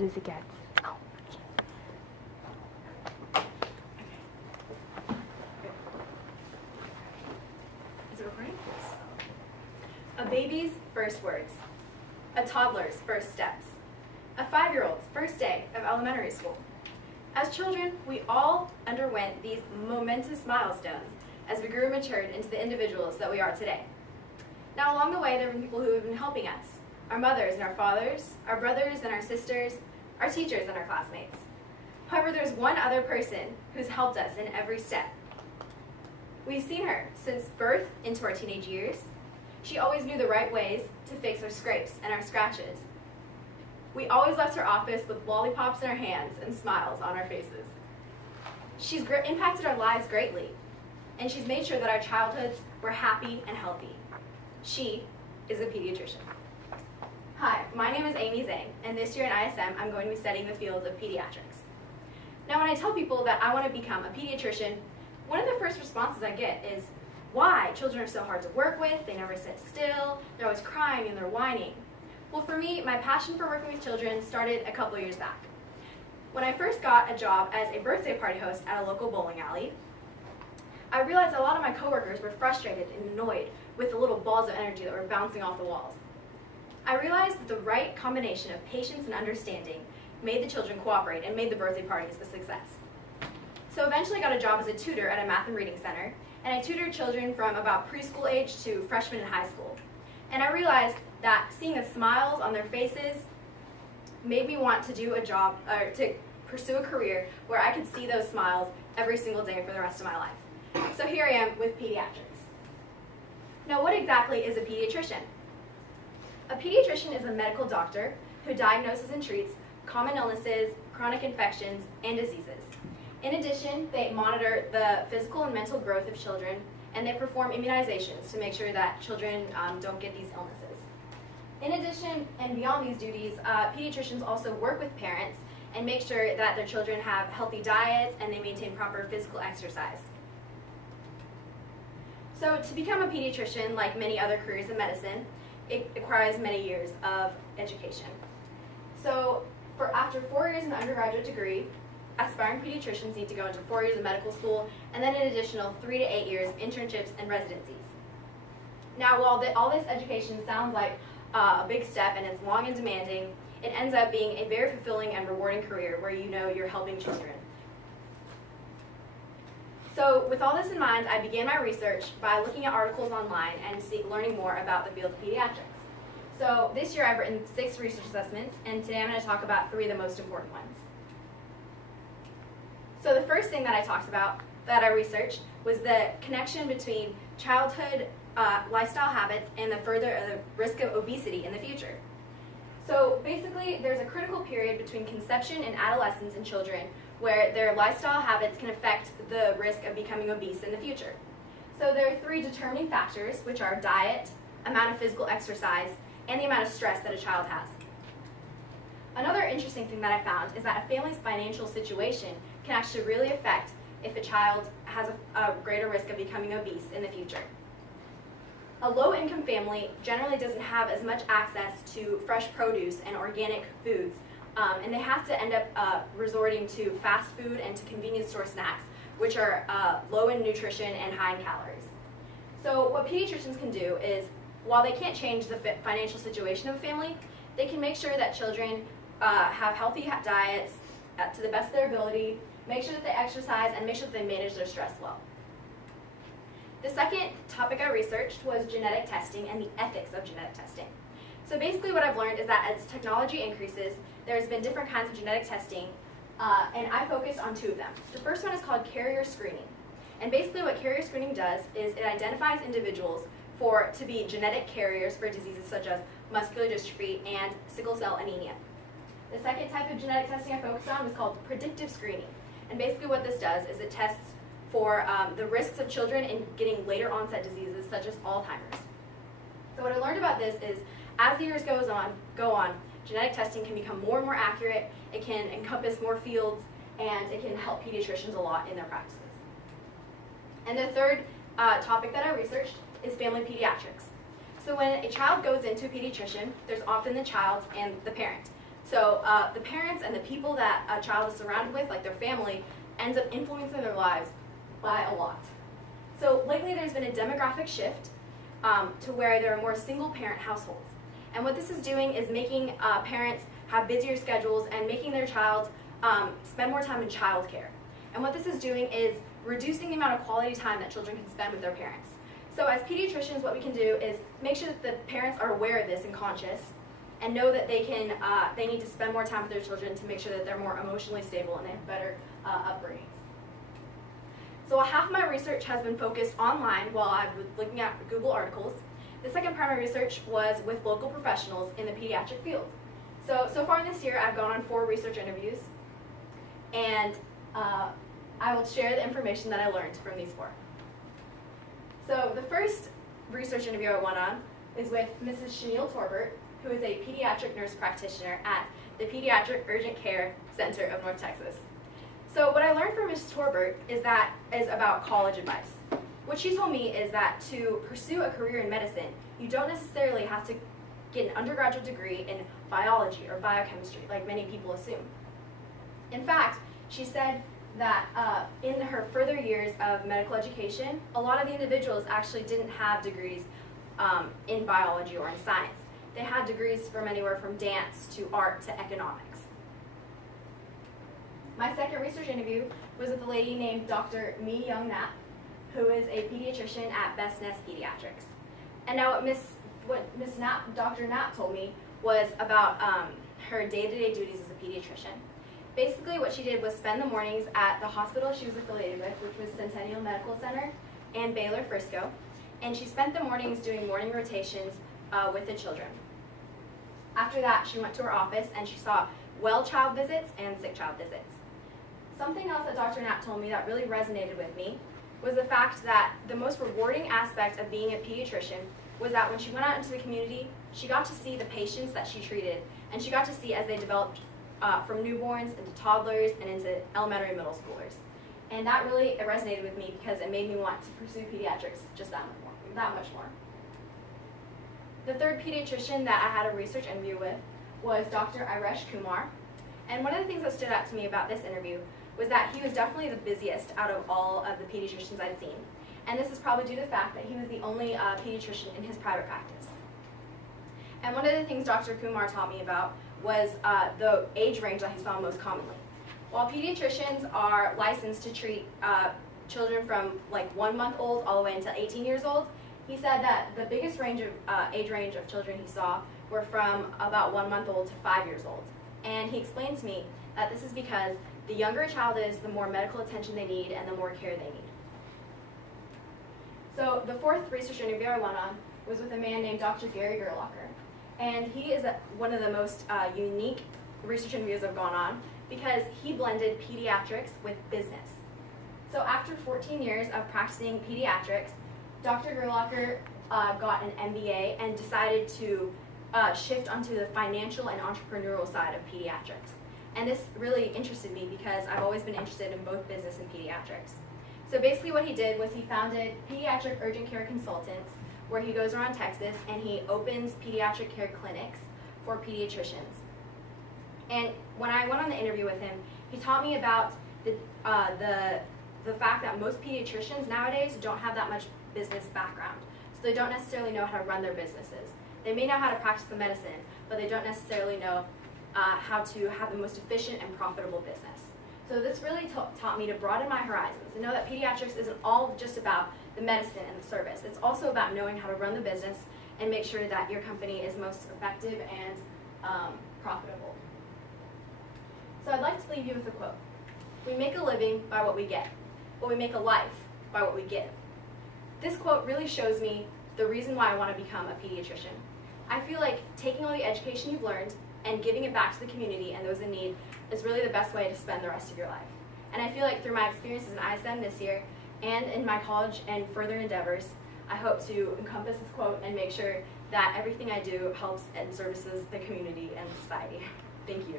Lucy Katz. Oh. Is it recording? A baby's first words. A toddler's first steps. A 5-year-old's first day of elementary school. As children, we all underwent these momentous milestones as we grew and matured into the individuals that we are today. Now, along the way, there have been people who have been helping us. Our mothers and our fathers, our brothers and our sisters, our teachers and our classmates. However, there's one other person who's helped us in every step. We've seen her since birth into our teenage years. She always knew the right ways to fix our scrapes and our scratches. We always left her office with lollipops in our hands and smiles on our faces. She's impacted our lives greatly, and she's made sure that our childhoods were happy and healthy. She is a pediatrician. Hi, my name is Amy Zhang, and this year in ISM, I'm going to be studying the field of pediatrics. Now, when I tell people that I want to become a pediatrician, one of the first responses I get is, why? Children are so hard to work with, they never sit still, they're always crying and they're whining. Well, for me, my passion for working with children started a couple years back. When I first got a job as a birthday party host at a local bowling alley, I realized a lot of my coworkers were frustrated and annoyed with the little balls of energy that were bouncing off the walls. I realized that the right combination of patience and understanding made the children cooperate and made the birthday parties a success. So eventually I got a job as a tutor at a math and reading center, and I tutored children from about preschool age to freshmen in high school. And I realized that seeing the smiles on their faces made me want to do a job, or to pursue a career where I could see those smiles every single day for the rest of my life. So here I am with pediatrics. Now, what exactly is a pediatrician? A pediatrician is a medical doctor who diagnoses and treats common illnesses, chronic infections, and diseases. In addition, they monitor the physical and mental growth of children, and they perform immunizations to make sure that children don't get these illnesses. In addition, and beyond these duties, pediatricians also work with parents and make sure that their children have healthy diets and they maintain proper physical exercise. So to become a pediatrician, like many other careers in medicine, it requires many years of education. So after 4 years in an undergraduate degree, aspiring pediatricians need to go into 4 years of medical school and then an additional 3 to 8 years of internships and residencies. Now, while all this education sounds like a big step and it's long and demanding, it ends up being a very fulfilling and rewarding career where you know you're helping children. So with all this in mind, I began my research by looking at articles online and learning more about the field of pediatrics. So this year I've written 6 research assessments, and today I'm going to talk about 3 of the most important ones. So the first thing that I talked about, that I researched, was the connection between childhood lifestyle habits and the risk of obesity in the future. So basically, there's a critical period between conception and adolescence in children where their lifestyle habits can affect the risk of becoming obese in the future. So there are 3 determining factors, which are diet, amount of physical exercise, and the amount of stress that a child has. Another interesting thing that I found is that a family's financial situation can actually really affect if a child has a greater risk of becoming obese in the future. A low-income family generally doesn't have as much access to fresh produce and organic foods, and they have to end up resorting to fast food and to convenience store snacks, which are low in nutrition and high in calories. So what pediatricians can do is, while they can't change the financial situation of a family, they can make sure that children have healthy diets to the best of their ability, make sure that they exercise, and make sure that they manage their stress well. The second topic I researched was genetic testing and the ethics of genetic testing. So basically what I've learned is that as technology increases, there's been different kinds of genetic testing, and I focused on 2 of them. The first one is called carrier screening. And basically what carrier screening does is it identifies individuals to be genetic carriers for diseases such as muscular dystrophy and sickle cell anemia. The second type of genetic testing I focused on was called predictive screening. And basically what this does is it tests for the risks of children in getting later onset diseases such as Alzheimer's. So what I learned about this is as the years go on, genetic testing can become more and more accurate, it can encompass more fields, and it can help pediatricians a lot in their practices. And the third topic that I researched is family pediatrics. So when a child goes into a pediatrician, there's often the child and the parent. So the parents and the people that a child is surrounded with, like their family, ends up influencing their lives by a lot. So lately there's been a demographic shift to where there are more single-parent households. And what this is doing is making parents have busier schedules and making their child spend more time in childcare. And what this is doing is reducing the amount of quality time that children can spend with their parents. So as pediatricians, what we can do is make sure that the parents are aware of this and conscious, and know that they need to spend more time with their children to make sure that they're more emotionally stable and they have better upbringings. So half of my research has been focused online while I've been looking at Google articles. The second part of my research was with local professionals in the pediatric field. So far this year, I've gone on 4 research interviews, and I will share the information that I learned from these 4. So the first research interview I went on is with Mrs. Chanel Torbert, who is a pediatric nurse practitioner at the Pediatric Urgent Care Center of North Texas. So what I learned from Ms. Torbert is about college advice. What she told me is that to pursue a career in medicine, you don't necessarily have to get an undergraduate degree in biology or biochemistry, like many people assume. In fact, she said that in her further years of medical education, a lot of the individuals actually didn't have degrees in biology or in science. They had degrees from anywhere from dance to art to economics. My second research interview was with a lady named Dr. Mi Young Knapp, who is a pediatrician at Best Nest Pediatrics. And now what Dr. Knapp told me was about her day-to-day duties as a pediatrician. Basically what she did was spend the mornings at the hospital she was affiliated with, which was Centennial Medical Center and Baylor Frisco, and she spent the mornings doing morning rotations with the children. After that, she went to her office and she saw well child visits and sick child visits. Something else that Dr. Knapp told me that really resonated with me was the fact that the most rewarding aspect of being a pediatrician was that when she went out into the community, she got to see the patients that she treated, and she got to see as they developed from newborns into toddlers and into elementary and middle schoolers. And that really resonated with me because it made me want to pursue pediatrics just that much more. The third pediatrician that I had a research interview with was Dr. Iresh Kumar. And one of the things that stood out to me about this interview was that he was definitely the busiest out of all of the pediatricians I'd seen. And this is probably due to the fact that he was the only pediatrician in his private practice. And one of the things Dr. Kumar taught me about was the age range that he saw most commonly. While pediatricians are licensed to treat children from like 1 month old all the way until 18 years old, he said that the biggest age range of children he saw were from about 1 month old to 5 years old. And he explained to me that this is because the younger a child is, the more medical attention they need and the more care they need. So the fourth research interview I went on was with a man named Dr. Gary Gerlacher. And he is one of the most unique research interviews I've gone on because he blended pediatrics with business. So after 14 years of practicing pediatrics, Dr. Gerlacher got an MBA and decided to shift onto the financial and entrepreneurial side of pediatrics. And this really interested me because I've always been interested in both business and pediatrics. So basically what he did was he founded Pediatric Urgent Care Consultants, where he goes around Texas and he opens pediatric care clinics for pediatricians. And when I went on the interview with him, he taught me about the fact that most pediatricians nowadays don't have that much business background. So they don't necessarily know how to run their businesses. They may know how to practice the medicine, but they don't necessarily know how to have the most efficient and profitable business. So this really taught me to broaden my horizons and know that pediatrics isn't all just about the medicine and the service. It's also about knowing how to run the business and make sure that your company is most effective and profitable. So I'd like to leave you with a quote. We make a living by what we get, but we make a life by what we give. This quote really shows me the reason why I want to become a pediatrician. I feel like taking all the education you've learned and giving it back to the community and those in need is really the best way to spend the rest of your life. And I feel like through my experiences in ISM this year and in my college and further endeavors, I hope to encompass this quote and make sure that everything I do helps and services the community and society. Thank you.